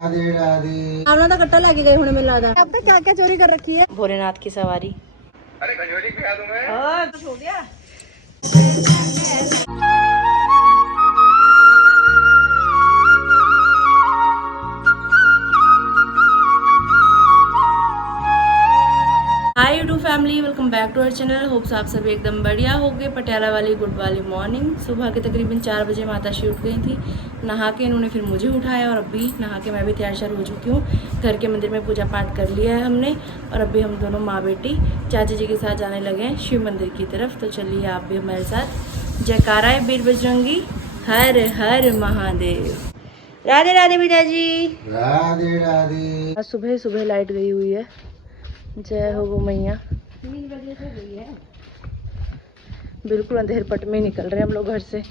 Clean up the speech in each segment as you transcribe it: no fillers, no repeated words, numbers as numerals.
राधे राधे। आना तो कट्टा लेके गए होने मिला था। अब तक क्या क्या चोरी कर रखी है? भोलेनाथ की सवारी। अरे कचौरी खिला दूं मैं। कुछ हो गया? Hi YouTube family, welcome back to our channel. Hopes आप सभी एकदम बढ़िया हो गए। पटियाला वाली गुड वाली मॉर्निंग। सुबह के तकरीबन 4 बजे माता श्री उठ गई थी। नहा के इन्होंने फिर मुझे उठाया और अभी नहा के मैं भी तैयार श्यार हो चुकी हूँ। घर के मंदिर में पूजा पाठ कर लिया है हमने और अभी हम दोनों माँ बेटी चाची जी के साथ जाने लगे हैं शिव मंदिर की तरफ। तो चलिए आप भी हमारे साथ। जयकारा है वीर बजरंगी, हर हर महादेव। राधे राधे पिताजी। राधे राधे। आज सुबह सुबह लाइट गई हुई है। जय हो गो मैया। 3 बजे से गई है। बिल्कुल अंधेर पट में निकल रहे हैं हम लोग घर से।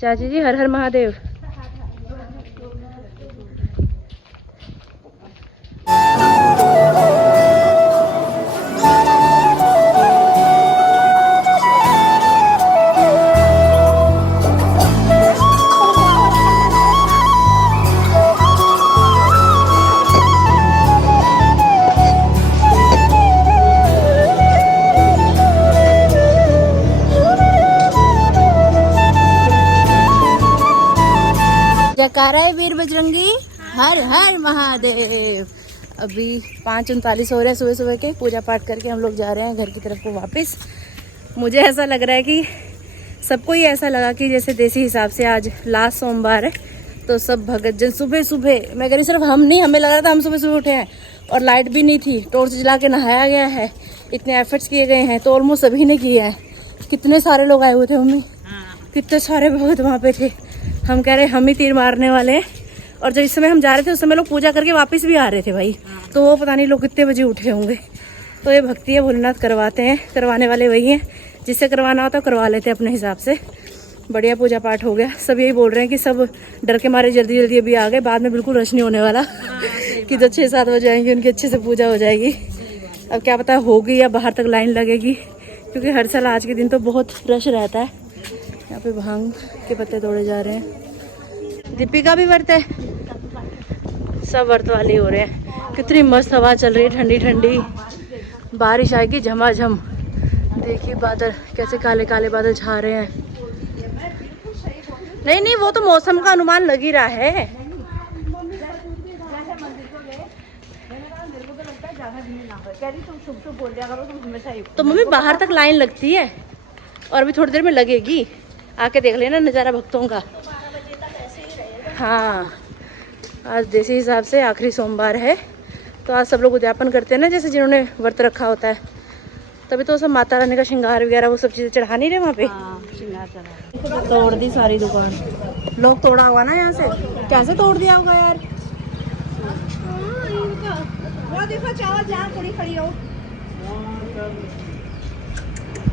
चाची जी हर हर महादेव। जयकारा है वीर बजरंगी, हर हर महादेव। अभी 5:39 हो रहे हैं सुबह सुबह के। पूजा पाठ करके हम लोग जा रहे हैं घर की तरफ को वापस। मुझे ऐसा लग रहा है कि सबको ही ऐसा लगा कि जैसे देसी हिसाब से आज लास्ट सोमवार है तो सब भगत जन सुबह सुबह, मैं कह रही सिर्फ हम नहीं, हमें लग रहा था हम सुबह सुबह उठे हैं और लाइट भी नहीं थी। टॉर्च जला के नहाया गया है, इतने एफर्ट्स किए गए हैं तो ऑलमोस्ट सभी ने किया है। कितने सारे लोग आए हुए थे मम्मी, कितने सारे भगत वहाँ पे थे। हम कह रहे हम ही तीर मारने वाले हैं। और जब इस समय हम जा रहे थे उस समय लोग पूजा करके वापस भी आ रहे थे भाई। तो वो पता नहीं लोग कितने बजे उठे होंगे। तो ये भक्ति है, भोलेनाथ करवाते हैं, करवाने वाले वही हैं। जिससे करवाना होता है करवा लेते हैं अपने हिसाब से। बढ़िया पूजा पाठ हो गया। सब यही बोल रहे हैं कि सब डर के मारे जल्दी जल्दी अभी आ गए, बाद में बिल्कुल रश नहीं होने वाला। कि जो 6-7 बजे आएंगे उनकी अच्छे से पूजा हो जाएगी। अब क्या पता होगी या बाहर तक लाइन लगेगी, क्योंकि हर साल आज के दिन तो बहुत रश रहता है। यहाँ पे भांग के पत्ते तोड़े जा रहे हैं। दीपिका भी व्रत है, सब व्रत वाले हो रहे हैं। कितनी मस्त हवा चल रही है, ठंडी ठंडी। बारिश आएगी झमाझम। देखिए बादल कैसे काले काले बादल छा रहे हैं। नहीं नहीं, वो तो मौसम का अनुमान लग ही रहा है। तो मम्मी बाहर तक लाइन लगती है और अभी थोड़ी देर में लगेगी। आके देख लेना नज़ारा भक्तों का। हाँ, आज देसी हिसाब से आखिरी सोमवार है तो आज सब लोग उद्यापन करते हैं ना, जैसे जिन्होंने व्रत रखा होता है। तभी तो सब माता रानी का श्रृंगार वगैरह वो सब चीज़ें चढ़ा नहीं रहे वहाँ पे। तोड़ दी सारी दुकान, लोग तोड़ा हुआ ना यहाँ से। कैसे तोड़ दिया होगा यार। वो देखो चावल जहाँ पूरी खड़ी हो।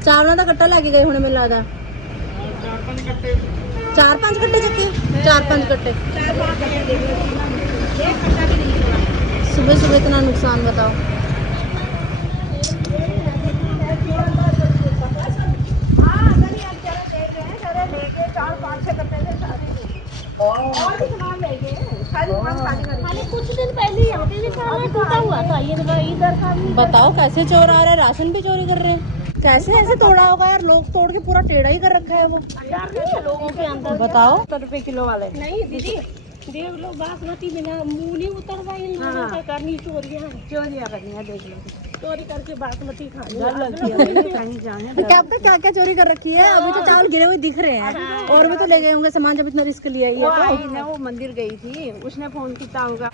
चावलों का कट्टा लेके गए होने मिला था। 4-5 कट्टे चक्के, 4-5 कट्टे। सुबह सुबह इतना नुकसान बताओ। कुछ दिन पहले यहाँ पे भी खाना टूटा हुआ था, ये इधर का। बताओ कैसे चोर आ रहे हैं, राशन भी चोरी कर रहे हैं। कैसे ऐसे तोड़ा होगा यार, लोग तोड़ के पूरा टेढ़ा ही कर रखा है वो। लोगों के अंदर बताओ। 70 रुपए किलो वाले। नहीं दीदी, देख लो बासमती बिना मूली उतरवाई इन लोगों से करनी चोरियाँ करनी है। देख लो चोरी करके बासमती खानी कहीं जाने। तो क्या पता क्या क्या चोरी कर रखी है। अभी तो चावल गिरे हुए दिख रहे हैं और भी तो ले गए होंगे सामान जब इतना रिस्क लिया ही है। वो मंदिर गई थी, उसने फोन किया होगा।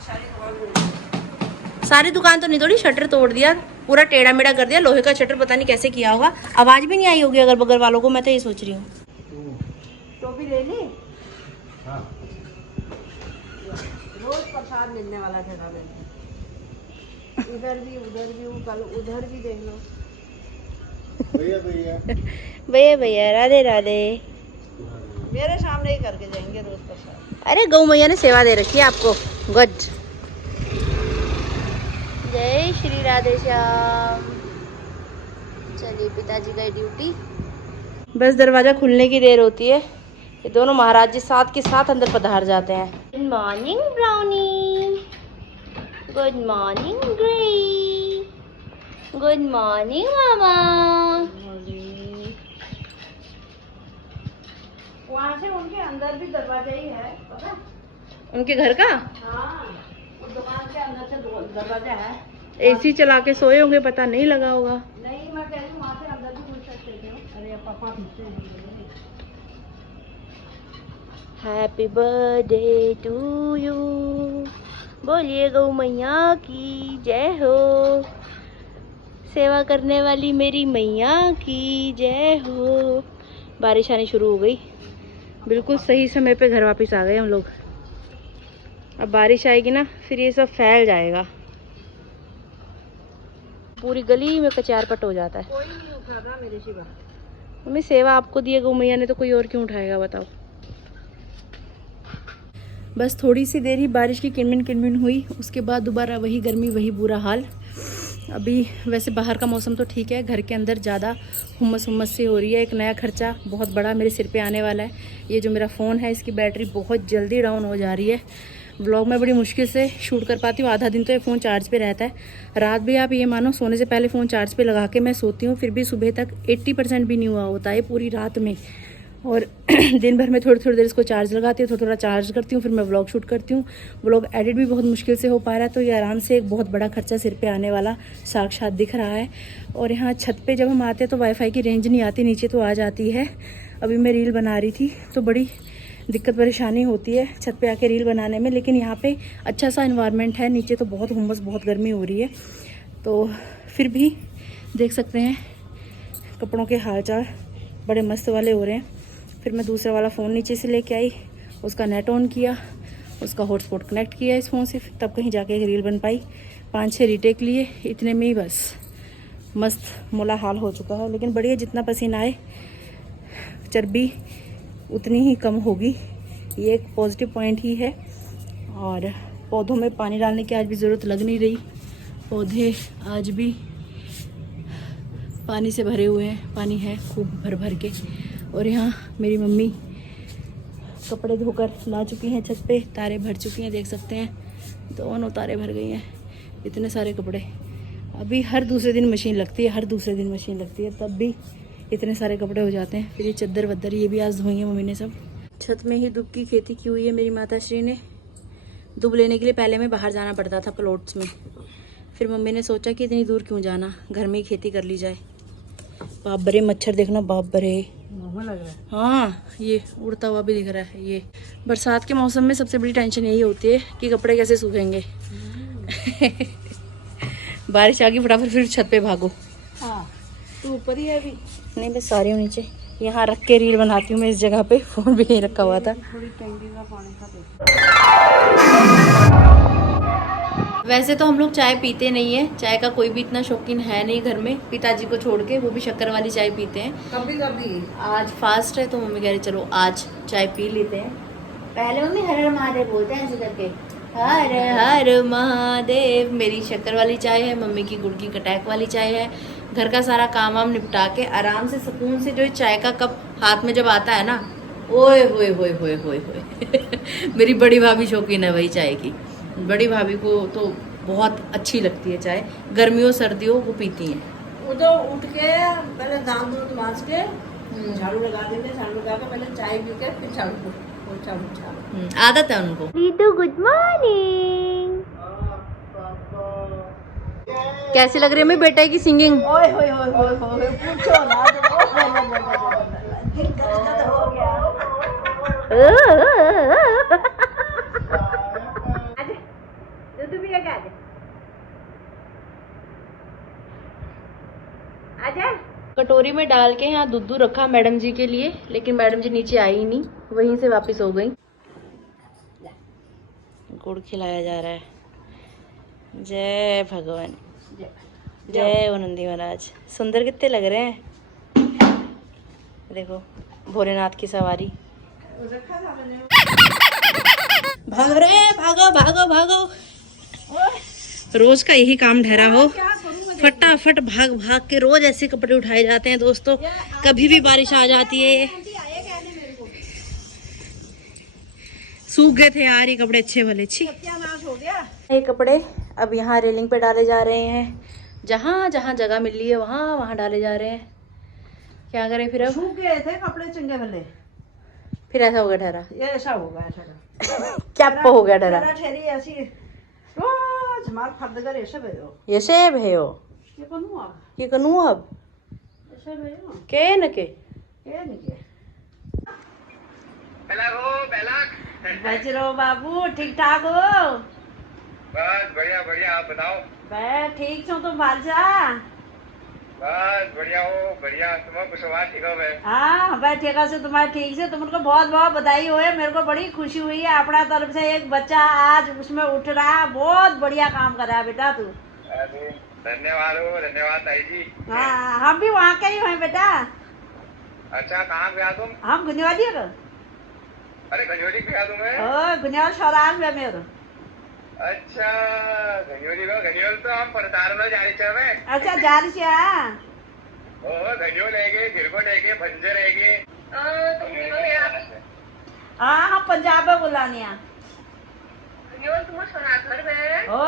सारी दुकान तो नहीं तोड़ी, शटर तोड़ दिया, पूरा टेढ़ा मेढ़ा कर दिया। लोहे का शटर पता नहीं कैसे किया होगा। आवाज भी नहीं आई होगी अगर बगल वालों को। मैं तो ये सोच रही हूँ। टोपी ले ली। रोज प्रसाद मिलने वाला था। इधर भी उधर भी, कल उधर भी देख लो। भैया भैया भैया भैया राधे राधे। मेरे सामने ही करके जाएंगे रोज प्रसाद। अरे गौ मैया ने सेवा दे रखी है आपको। गुड। जय श्री राधे श्याम। चलिए पिताजी गए ड्यूटी। बस दरवाजा खुलने की देर होती है ये दोनों महाराज जी साथ के साथ अंदर पधार जाते हैं। Good morning Brownie, good morning Grey, good morning mama. वहाँ से उनके अंदर भी दरवाजा ही है, पता? उनके घर का हाँ, उस दुकान के अंदर से दरवाजा है। एसी चला के सोए होंगे, पता नहीं लगा होगा। नहीं, मैं कह रही हूँ वहाँ से अंदर भी घुस सकते थे। अरे पापा पीछे हैं। हैप्पी बर्थडे टू यू, बोलिए गौ मैया की जय हो, सेवा करने वाली मेरी मैया की जय हो। बारिश आनी शुरू हो गई, बिल्कुल सही समय पे घर वापस आ गए हम लोग। अब बारिश आएगी ना, फिर ये सब फैल जाएगा, पूरी गली में कचारपट हो जाता है। कोई नहीं उठाता मेरे सिवा। मम्मी सेवा आपको दिए गौ मैया ने, तो कोई और क्यों उठाएगा बताओ। बस थोड़ी सी देर ही बारिश की किनमिन किनमिन हुई, उसके बाद दोबारा वही गर्मी, वही बुरा हाल। अभी वैसे बाहर का मौसम तो ठीक है, घर के अंदर ज़्यादा हुम्मस हुम्मस सी हो रही है। एक नया खर्चा बहुत बड़ा मेरे सिर पे आने वाला है। ये जो मेरा फ़ोन है, इसकी बैटरी बहुत जल्दी डाउन हो जा रही है। व्लॉग में बड़ी मुश्किल से शूट कर पाती हूँ। आधा दिन तो ये फ़ोन चार्ज पे रहता है। रात भी आप ये मानो सोने से पहले फ़ोन चार्ज पे लगा के मैं सोती हूँ, फिर भी सुबह तक 80% भी नहीं हुआ होता है पूरी रात में। और दिन भर में थोड़ी थोड़ी देर इसको चार्ज लगाती हूँ, थोड़ा चार्ज करती हूँ, फिर मैं व्लॉग शूट करती हूँ। व्लॉग एडिट भी बहुत मुश्किल से हो पा रहा है, तो ये आराम से एक बहुत बड़ा खर्चा सिर पे आने वाला साक्षात दिख रहा है। और यहाँ छत पे जब हम आते हैं तो वाईफाई की रेंज नहीं आती, नीचे तो आ जाती है। अभी मैं रील बना रही थी तो बड़ी दिक्कत परेशानी होती है छत पे आके रील बनाने में, लेकिन यहाँ पे अच्छा सा इन्वायरमेंट है। नीचे तो बहुत हुम्मस, बहुत गर्मी हो रही है, तो फिर भी देख सकते हैं कपड़ों के हाल चाल बड़े मस्त वाले हो रहे हैं। फिर मैं दूसरा वाला फ़ोन नीचे से लेके आई, उसका नेट ऑन किया, उसका हॉटस्पॉट कनेक्ट किया इस फ़ोन से, तब कहीं जाके एक रील बन पाई। 5-6 रीटेक लिए, इतने में ही बस मस्त मोला हाल हो चुका है। लेकिन बढ़िया, जितना पसीना आए चर्बी उतनी ही कम होगी, ये एक पॉजिटिव पॉइंट ही है। और पौधों में पानी डालने की आज भी ज़रूरत लग नहीं रही, पौधे आज भी पानी से भरे हुए हैं, पानी है खूब भर भर के। और यहाँ मेरी मम्मी कपड़े धोकर ला चुकी हैं छत पे, तारे भर चुकी हैं, देख सकते हैं दोनों तारे भर गई हैं। इतने सारे कपड़े, अभी हर दूसरे दिन मशीन लगती है, हर दूसरे दिन मशीन लगती है, तब भी इतने सारे कपड़े हो जाते हैं। फिर ये चद्दर वद्दर ये भी आज धोई है मम्मी ने सब। छत में ही दुब की खेती की हुई है मेरी माता श्री ने। दुब लेने के लिए पहले में बाहर जाना पड़ता था प्लॉट्स में, फिर मम्मी ने सोचा कि इतनी दूर क्यों जाना, घर में ही खेती कर ली जाए। बाप बरे मच्छर देखना, बाप बरे लग रहा है। हाँ, ये उड़ता हुआ भी दिख रहा है। ये बरसात के मौसम में सबसे बड़ी टेंशन यही होती है कि कपड़े कैसे सूखेंगे। बारिश आ गई, फटाफट फिर छत पे भागो। हाँ, तू ऊपर ही है अभी? नहीं, मैं सारी हूँ नीचे, यहाँ रख के रील बनाती हूँ मैं इस जगह पे। फ़ोन भी नहीं रखा हुआ था। थोड़ी टंकी का पानी का दे। वैसे तो हम लोग चाय पीते नहीं है, चाय का कोई भी इतना शौकीन है नहीं घर में, पिताजी को छोड़ के, वो भी शक्कर वाली चाय पीते हैं। कभी कभी आज फास्ट है तो मम्मी कह रही चलो आज चाय पी लेते हैं। पहले मम्मी हर हर महादेव बोलते हैं ऐसे करके, हर हर महादेव। मेरी शक्कर वाली चाय है, मम्मी की गुड़ की कटैक वाली चाय है। घर का सारा काम वाम निपटा के आराम से सुकून से जो चाय का कप हाथ में जब आता है ना, ओए होए होए होए होए होए। मेरी बड़ी भाभी शौकीन है भाई चाय की। बड़ी भाभी को तो बहुत अच्छी लगती है चाय, गर्मियों सर्दियों वो पीती हैं। वो तो उठ के पहले दांत दूध मांज के झाड़ू लगा देते, झाड़ू लगा के पहले चाय पी के फिर झाड़ू। आदत है उनको। Ritu good morning. कैसी लग रही है मेरे बेटे की सिंगिंग? ओए होए होए होए होए, पूछो ना दिल गदगद हो गया। दूध भी लगा दे। आजा। कटोरी में डाल के यहाँ दूध रखा मैडम जी के लिए, लेकिन मैडम जी नीचे आई ही नहीं, वहीं से वापस हो गई। गुड़ खिलाया जा रहा है। जय भगवान, जय नंदी महाराज। सुंदर कितने लग रहे हैं, देखो भोलेनाथ की सवारी। भागो रे, भागो भागो भागो। रोज का यही काम ठहरा हो, फटाफट भाग भाग के रोज ऐसे कपड़े उठाए जाते हैं दोस्तों। कभी भी बारिश आ जाती है, सूख गए थे यार ये कपड़े अच्छे वाले। छी, सत्यानाश हो गया। ये कपड़े अब यहाँ रेलिंग पे डाले जा रहे हैं, जहाँ जहाँ जगह मिल रही है वहाँ वहाँ डाले जा रहे हैं। क्या करें फिर अब? सूख गए थे कपड़े चंगे भले, फिर ऐसा हो गया ठहरा। ये ऐसा होगा ऐसा क्या हो गया ठहरा? ठहरी ऐसी रोज मार फर्द कर ऐसे भयो ये से भयो ये कनु अब ये कनू अब ऐसे भयो के न के ये नहीं बेला बच रहो बाबू, ठीक ठाक हो? बस बढ़िया बढ़िया, आप बताओ। मैं ठीक छूँ, तुम भाल जा। बस बढ़िया हो, बढ़िया। तुम्हें कुशवाहा ठीक हो मैं? हाँ मैं ठीक से, तुम्हारे ठीक से। तुमको बहुत बहुत बधाई हो, मेरे को बड़ी खुशी हुई है। अपना तरफ से एक बच्चा आज उसमें उठ रहा, बहुत बढ़िया काम कर रहा है बेटा तू। अरे धन्यवाद हो, धन्यवाद ताई जी। हाँ हम भी वहाँ के ही हैं बेटा। अच्छा कहाँ गया तुम? हम गुनियादी का। अरे घंजोली गया तुम्हें? ओ गुनियाल शौराज में मेरे। अच्छा घंजोली में, घंजोल तो हम परतार में जा रही मैं। अच्छा जा रही है? ओ घंजोल रहेगे, गिरगो रहेगे, भंजर रहेगे। हाँ हम पंजाब में बुलाने हैं। ओ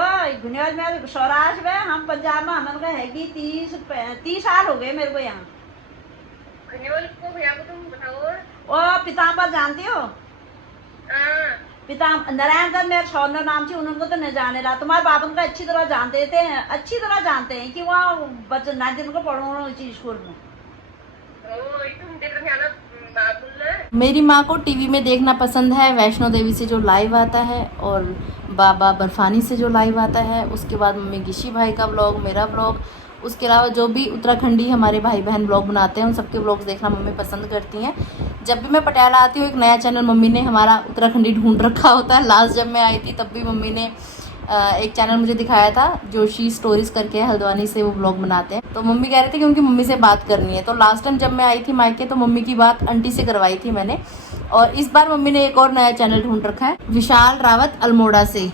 गुनियाल में सौराष्ट्र में, हम पंजाब में। हमारे को हैगी 30 साल हो गए मेरे को यहाँ। ओ पीताम्बर जानती हो? नारायण दत्त मेरे सौरनो नाम से, उनको तो नहीं जाने रहा। तुम्हारे बाबन को अच्छी तरह जानते थे, अच्छी तरह जानते हैं कि वहाँ बच्चे 9 को पढ़ो इसी स्कूल में। मेरी माँ को टीवी में देखना पसंद है, वैष्णो देवी से जो लाइव आता है और बाबा बर्फानी से जो लाइव आता है, उसके बाद मम्मी गिशी भाई का ब्लॉग, मेरा ब्लॉग, उसके अलावा जो भी उत्तराखंडी हमारे भाई बहन ब्लॉग बनाते हैं उन सबके ब्लॉग्स देखना मम्मी पसंद करती हैं। जब भी मैं पटियाला आती हूँ एक नया चैनल मम्मी ने हमारा उत्तराखंडी ढूंढ रखा होता है। लास्ट जब मैं आई थी तब भी मम्मी ने एक चैनल मुझे दिखाया था, जोशी स्टोरीज करके, हल्द्वानी से वो ब्लॉग बनाते हैं। तो मम्मी कह रहे थे कि उनकी मम्मी से बात करनी है। तो लास्ट टाइम जब मैं आई थी मायके तो मम्मी की बात आंटी से करवाई थी मैंने, और इस बार मम्मी ने एक और नया चैनल ढूंढ रखा है, विशाल रावत अल्मोड़ा से।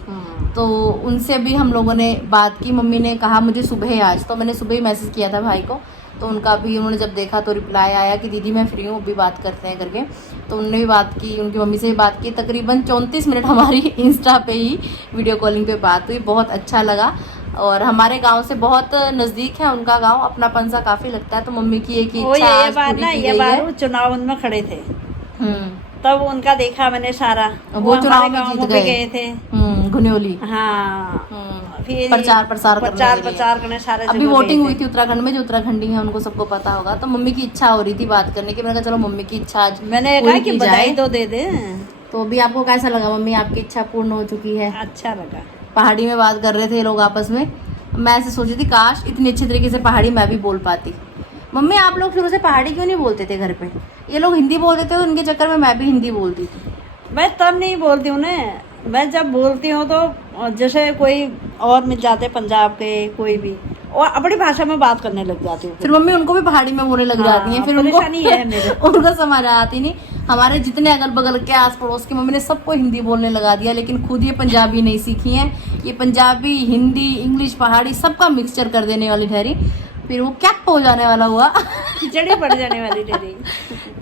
तो उनसे भी हम लोगों ने बात की। मम्मी ने कहा मुझे सुबह आज, तो मैंने सुबह ही मैसेज किया था भाई को, तो उनका भी उन्होंने जब देखा तो रिप्लाई आया कि दीदी मैं फ्री हूँ, अभी बात करते हैं करके। तो उन्होंने भी बात की, उनकी मम्मी से भी बात की। तकरीबन 34 मिनट हमारी इंस्टा पे ही वीडियो कॉलिंग पे बात हुई, बहुत अच्छा लगा। और हमारे गांव से बहुत नज़दीक है उनका गांव, अपनापन सा काफ़ी लगता है। तो मम्मी की एक इच्छा आज पूरी की गई है। चुनाव में खड़े थे तब उनका देखा मैंने सारा, वो चुनाव में जीत गए थे घुन्योली। हाँ फिर प्रचार प्रचार करने सारे। अभी वोटिंग हुई थी उत्तराखंड में, जो उत्तराखंडी है उनको सबको पता होगा। तो मम्मी की इच्छा हो रही थी बात करने की, मैंने कहा चलो मम्मी की इच्छा आज मैंने कहा कि बधाई तो दे दे। तो अभी आपको कैसा लगा मम्मी, आपकी इच्छा पूर्ण हो चुकी है? अच्छा लगा। पहाड़ी में बात कर रहे थे लोग आपस में, मैं ऐसे सोची थी काश इतनी अच्छी तरीके से पहाड़ी मैं भी बोल पाती। मम्मी आप लोग शुरू से पहाड़ी क्यों नहीं बोलते थे घर पे? ये लोग हिंदी बोलते थे, उनके चक्कर में मैं भी हिंदी बोलती थी। मैं तब नहीं बोलती हूँ ना, मैं जब बोलती हूँ तो जैसे कोई और मिल जाते पंजाब के कोई भी, और अपनी भाषा में बात करने लग जाती हूँ। फिर मम्मी उनको भी पहाड़ी में बोलने लग जाती हैं, फिर उनको है मेरे उनको समझ आती नहीं। हमारे जितने अगल बगल के आस पड़ोस की मम्मी ने सबको हिंदी बोलने लगा दिया, लेकिन खुद ये पंजाबी नहीं सीखी है। ये पंजाबी, हिंदी, इंग्लिश, पहाड़ी सबका मिक्सचर कर देने वाली ठहरी। फिर वो क्या हो जाने वाला हुआ, खिचड़ी पड़ जाने वाली ठहरी।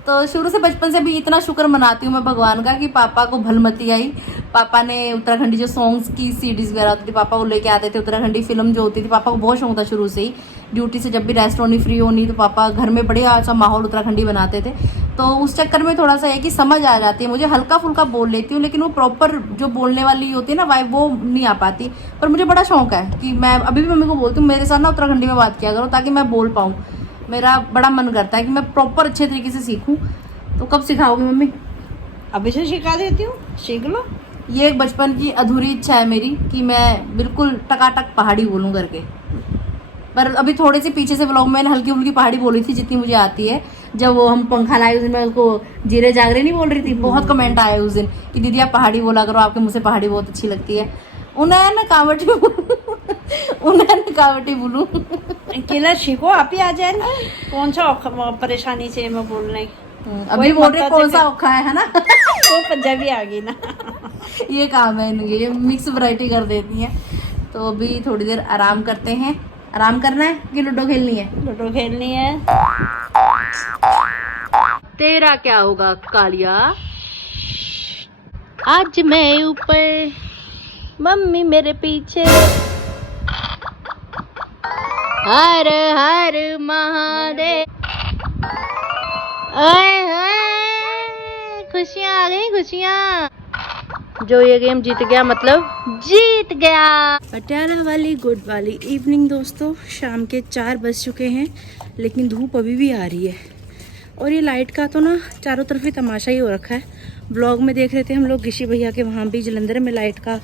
तो शुरू से बचपन से भी इतना शुक्र मनाती हूँ मैं भगवान का कि पापा को भलमती आई। पापा ने उत्तराखंडी जो सॉन्ग्स की सीडीज वगैरह होती थी पापा वो लेके आते थे। उत्तराखंडी फिल्म जो होती थी पापा को बहुत शौक था शुरू से ही। ड्यूटी से जब भी रेस्ट होनी, फ्री होनी, तो पापा घर में बड़े अच्छा माहौल उत्तराखंडी बनाते थे। तो उस चक्कर में थोड़ा सा है कि समझ आ जाती है मुझे, हल्का फुल्का बोल लेती हूँ, लेकिन वो प्रॉपर जो बोलने वाली होती है ना वाइब, वो नहीं आ पाती। पर मुझे बड़ा शौक है कि मैं अभी भी मम्मी को बोलती हूँ मेरे साथ ना उत्तराखंडी में बात किया करो ताकि मैं बोल पाऊँ। मेरा बड़ा मन करता है कि मैं प्रॉपर अच्छे तरीके से सीखूँ। तो कब सिखाओगी मम्मी? अभी से सिखा देती हूँ, सीख लो। ये एक बचपन की अधूरी इच्छा है मेरी कि मैं बिल्कुल टकाटक पहाड़ी बोलूँ करके। पर अभी थोड़े से पीछे से व्लॉग में मैंने हल्की फुल्की पहाड़ी बोली थी जितनी मुझे आती है। जब वो हम पंखा लाए उस दिन मैं उसको जीरे जागरे नहीं बोल रही थी, बहुत कमेंट आए उस दिन कि दीदी आप पहाड़ी बोला करो, आपके मुँह से पहाड़ी बहुत अच्छी लगती है। उन्हें कावटी बोलूँ अकेला सीखो, आप ही आ जाए ना। कौन सा परेशानी से मैं बोलने अभी बोल रहे कौन सा औखा है ना। वो पंजाबी आ गई ना। ये काम है इनके, ये मिक्स वैरायटी कर देती हैं। तो अभी थोड़ी देर आराम करते हैं। आराम करना है कि लूडो खेलनी है? लूडो खेलनी है। तेरा क्या होगा कालिया? आज मैं ऊपर, मम्मी मेरे पीछे। हर हर महादेव। ओए ओए, खुशियाँ आ गई, खुशियाँ। जो ये गेम जीत गया मतलब जीत गया। पटियाला वाली गुड वाली इवनिंग दोस्तों, शाम के 4 बज चुके हैं, लेकिन धूप अभी भी आ रही है। और ये लाइट का तो ना चारों तरफ ही तमाशा ही हो रखा है। ब्लॉग में देख रहे थे हम लोग गिशी भैया के वहाँ भी जलंधर में लाइट का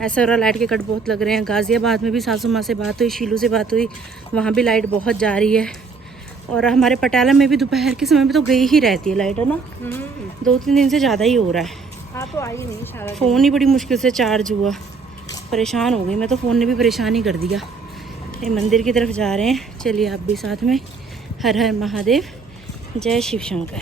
ऐसा हो रहा, लाइट के कट बहुत लग रहे हैं। गाजियाबाद में भी सासू माँ से बात हुई, शीलू से बात हुई, वहाँ भी लाइट बहुत जा रही है। और हमारे पटियाला में भी दोपहर के समय में तो गई ही रहती है लाइट, है ना। 2-3 दिन से ज़्यादा ही हो रहा है। तो आई नहीं सारा। फ़ोन ही बड़ी मुश्किल से चार्ज हुआ, परेशान हो गई मैं तो, फ़ोन ने भी परेशान ही कर दिया। ये मंदिर की तरफ जा रहे हैं, चलिए आप भी साथ में। हर हर महादेव, जय शिव शंकर।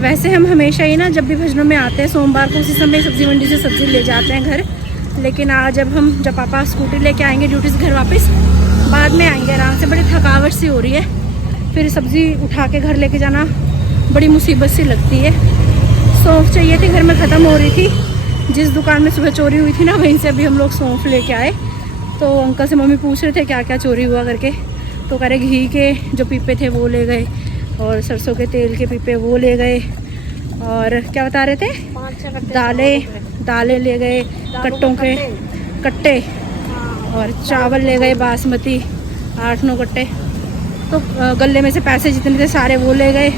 वैसे हम हमेशा ही ना जब भी भजनों में आते हैं सोमवार को उसी समय सब्जी मंडी से सब्जी ले जाते हैं घर। लेकिन आज जब पापा स्कूटी लेके आएंगे ड्यूटी से घर वापस, बाद में आएंगे आराम से। बड़ी थकावट सी हो रही है, फिर सब्जी उठा के घर लेके जाना बड़ी मुसीबत सी लगती है। सौंफ चाहिए थी, घर में ख़त्म हो रही थी। जिस दुकान में सुबह चोरी हुई थी ना, वहीं से अभी हम लोग सौंफ लेके आए। तो अंकल से मम्मी पूछ रहे थे क्या क्या चोरी हुआ करके, तो कह रहे घी के जो पीपे थे वो ले गए, और सरसों के तेल के पीपे वो ले गए, और क्या बता रहे थे, दालें ले गए, कट्टों के कट्टे, और चावल ले गए बासमती 8-9 कट्टे। तो गले में से पैसे जितने थे सारे वो ले गए।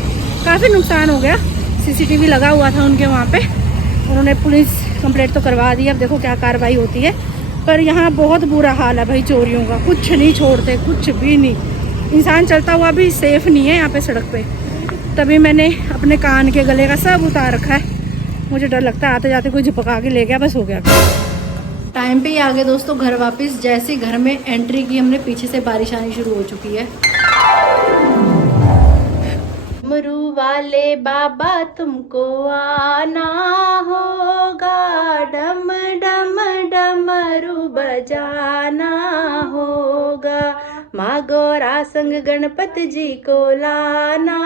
काफ़ी नुकसान हो गया। सीसीटीवी लगा हुआ था उनके वहाँ पे, उन्होंने पुलिस कंप्लेंट तो करवा दी। अब देखो क्या कार्रवाई होती है। पर यहाँ बहुत बुरा हाल है भाई चोरियों का, कुछ नहीं छोड़ते, कुछ भी नहीं। इंसान चलता हुआ भी सेफ नहीं है यहाँ पे सड़क पे। तभी मैंने अपने कान के गले का सब उतार रखा है। मुझे डर लगता है आते जाते कोई झपका के ले गया, बस हो गया। टाइम पे ही आ गए दोस्तों घर वापस। जैसे घर में एंट्री की हमने, पीछे से बारिश आनी शुरू हो चुकी है। डमरू वाले बाबा तुमको आना होगा, डम डम डमरू बजाना होगा, माँ गौरा संग गणपति जी को लाना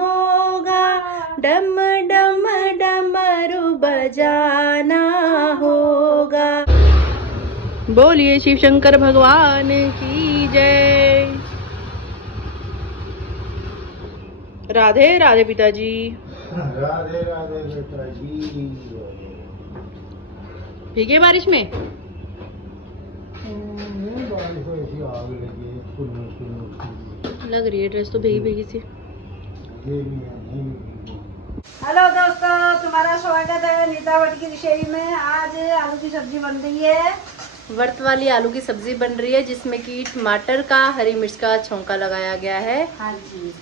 होगा, डम डम डमरू बजाना होगा। बोलिए शिव शंकर भगवान की जय। राधे राधे पिताजी। राधे राधे बेटा जी। भीगे बारिश में? बारिश को ऐसी आग लगी है, कुल्लू लग रही है ड्रेस तो भीगी भीगी सी। ये भी है, नहीं भी। हेलो दोस्तों, तुम्हारा स्वागत है नीतावट की रसोई में। आज आलू की सब्जी बन रही है, व्रत वाली आलू की सब्जी बन रही है, जिसमें कि टमाटर का, हरी मिर्च का छौंका लगाया गया है। हाँ जी।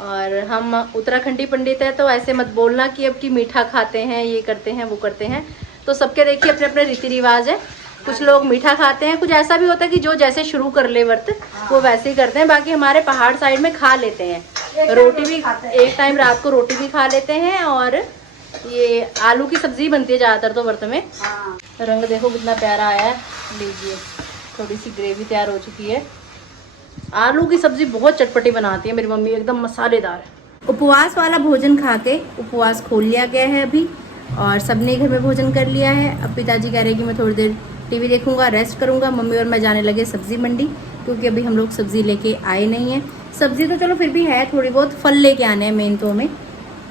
और हम उत्तराखंडी पंडित है, तो ऐसे मत बोलना कि अब की मीठा खाते हैं, ये करते हैं वो करते हैं। तो सबके देखिए अपने अपने रीति रिवाज है। कुछ लोग मीठा खाते हैं, कुछ ऐसा भी होता है कि जो जैसे शुरू कर ले व्रत वो वैसे ही करते हैं। बाकी हमारे पहाड़ साइड में खा लेते हैं रोटी भी, एक टाइम रात को रोटी भी खा लेते हैं। और ये आलू की सब्जी बनती है ज़्यादातर तो व्रत में। रंग देखो कितना प्यारा आया है। लीजिए, थोड़ी सी ग्रेवी तैयार हो चुकी है। आलू की सब्जी बहुत चटपटी बनाती है मेरी मम्मी, एकदम मसालेदार। उपवास वाला भोजन खा के उपवास खोल लिया गया है अभी, और सबने घर में भोजन कर लिया है। अब पिताजी कह रहे हैं कि मैं थोड़ी देर टीवी देखूंगा, रेस्ट करूंगा। मम्मी और मैं जाने लगे सब्जी मंडी, क्योंकि अभी हम लोग सब्जी लेके आए नहीं हैं। सब्जी तो चलो फिर भी है, थोड़ी बहुत फल लेके आने हैं मेन तो हमें।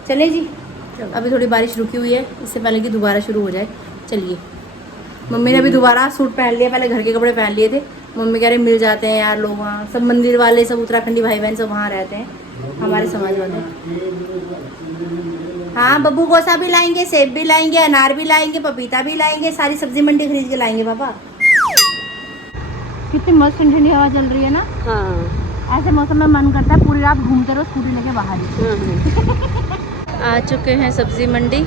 चले जी, अभी थोड़ी बारिश रुकी हुई है, इससे पहले कि दोबारा शुरू हो जाए। चलिए, मम्मी ने अभी दोबारा सूट पहन लिया, पहले घर के कपड़े पहन लिए थे। मम्मी कह रहे मिल जाते हैं यार लोग वहाँ, सब मंदिर वाले, सब उत्तराखंडी भाई बहन सब वहाँ रहते हैं, हमारे समाज वाले। हाँ, बब्बू गोसा भी लाएंगे, सेब भी लाएंगे, अनार भी लाएंगे, पपीता भी लाएंगे, सारी सब्जी मंडी खरीद के लाएंगे पापा। कितनी मस्त ठंडी ठंडी हवा चल रही है ना। हाँ, ऐसे मौसम में मन करता है पूरी रात घूमते रहो स्कूटी लेके बाहर ही। आ चुके हैं सब्जी मंडी।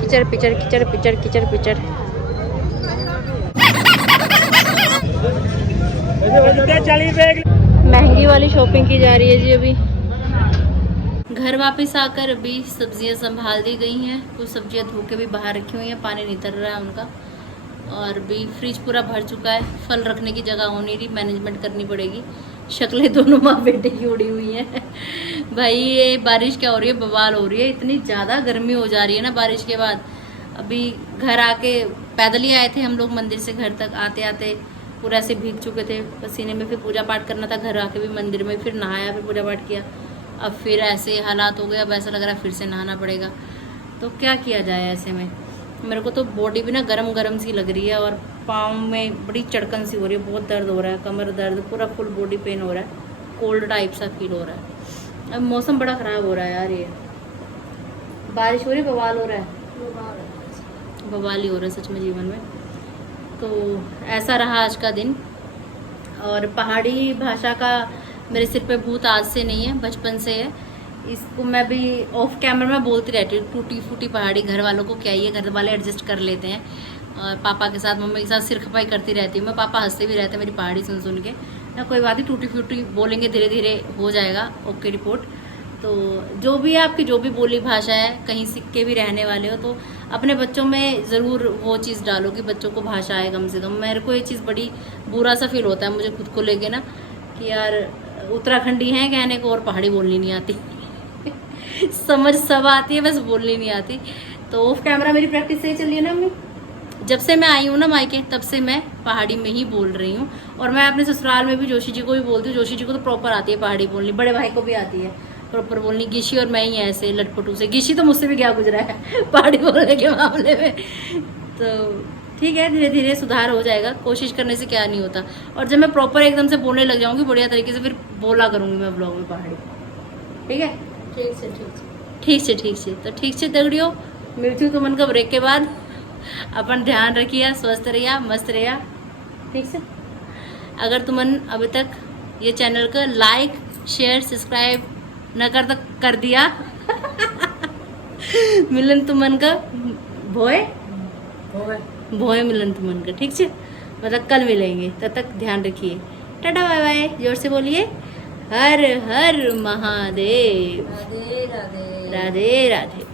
किचड़ पिचड़ किचड़ पिचड़ किचड़ पिचड़। महंगी वाली शॉपिंग की जा रही है जी। अभी घर वापस आकर अभी सब्जियां संभाल दी गई हैं। कुछ सब्जियां धो के भी बाहर रखी हुई हैं, पानी नितर रहा है उनका। और भी फ्रिज पूरा भर चुका है। फल रखने की जगह हो नहीं रही, मैनेजमेंट करनी पड़ेगी। शक्लें दोनों माँ बेटे की उड़ी हुई हैं। भाई ये बारिश क्या हो रही है, बवाल हो रही है। इतनी ज़्यादा गर्मी हो जा रही है ना बारिश के बाद। अभी घर आके पैदल ही आए थे हम लोग मंदिर से घर तक, आते आते पूरा ऐसे भीग चुके थे पसीने में। फिर पूजा पाठ करना था, घर आके भी मंदिर में फिर नहाया, फिर पूजा पाठ किया। अब फिर ऐसे हालात हो गए, अब ऐसा लग रहा है फिर से नहाना पड़ेगा। तो क्या किया जाए ऐसे में। मेरे को तो बॉडी भी ना गरम गरम सी लग रही है, और पाँव में बड़ी चढ़कन सी हो रही है, बहुत दर्द हो रहा है, कमर दर्द, पूरा फुल बॉडी पेन हो रहा है, कोल्ड टाइप सा फील हो रहा है। अब मौसम बड़ा ख़राब हो रहा है यार, ये बारिश हो रही है, बवाल हो रहा है, बवाल ही हो रहा है सच में जीवन में। तो ऐसा रहा आज का दिन। और पहाड़ी भाषा का मेरे सिर पे भूत आज से नहीं है, बचपन से है। इसको मैं भी ऑफ कैमरा में बोलती रहती हूँ, टूटी फूटी पहाड़ी। घर वालों को क्या ही है, घर वाले एडजस्ट कर लेते हैं। और पापा के साथ, मम्मी के साथ सिर खपाई करती रहती हूँ मैं। पापा हंसते भी रहते हैं मेरी पहाड़ी सुन सुन के। ना कोई बात नहीं, टूटी फूटी बोलेंगे, धीरे धीरे हो जाएगा। Okay report. तो जो भी है, आपकी जो भी बोली भाषा है, कहीं सीख के भी रहने वाले हो तो अपने बच्चों में ज़रूर वो चीज़ डालो कि बच्चों को भाषा आए कम से कम। मेरे को ये चीज़ बड़ी बुरा सा फील होता है मुझे खुद को लेके ना, कि यार उत्तराखंडी हैं कहने को और पहाड़ी बोलनी नहीं आती। समझ सब आती है, बस बोलनी नहीं आती। तो ऑफ कैमरा मेरी प्रैक्टिस सही चल रही है ना मम्मी। जब से मैं आई हूँ ना मायके, तब से मैं पहाड़ी में ही बोल रही हूँ। और मैं अपने ससुराल में भी जोशी जी को भी बोलती हूँ। जोशी जी को तो प्रॉपर आती है पहाड़ी बोलनी, बड़े भाई को भी आती है प्रॉपर बोलनी। गिशी और मैं ही ऐसे लटपटू से। गिशी तो मुझसे भी क्या गुजरा है पहाड़ी बोलने के मामले में। तो ठीक है, धीरे धीरे सुधार हो जाएगा, कोशिश करने से क्या नहीं होता। और जब मैं प्रॉपर एकदम से बोलने लग जाऊंगी बढ़िया तरीके से, फिर बोला करूंगी मैं ब्लॉग में पहाड़ी। ठीक है, ठीक से ठीक से ठीक से ठीक से। तो ठीक से दगड़ियो, मिलती हूँ तुमन का ब्रेक के बाद। अपन ध्यान रखिए, स्वस्थ रहिया, मस्त रहिया। ठीक से। अगर तुमन अभी तक ये चैनल का लाइक शेयर सब्सक्राइब न कर दिया मिलन तुमन का भोय भोय मिलन तुमन का। ठीक है, मतलब कल मिलेंगे, तब तक ध्यान रखिए। टाटा बाय बाय, जोर से बोलिए। हर हर महादेव। राधे राधे। राधे राधे।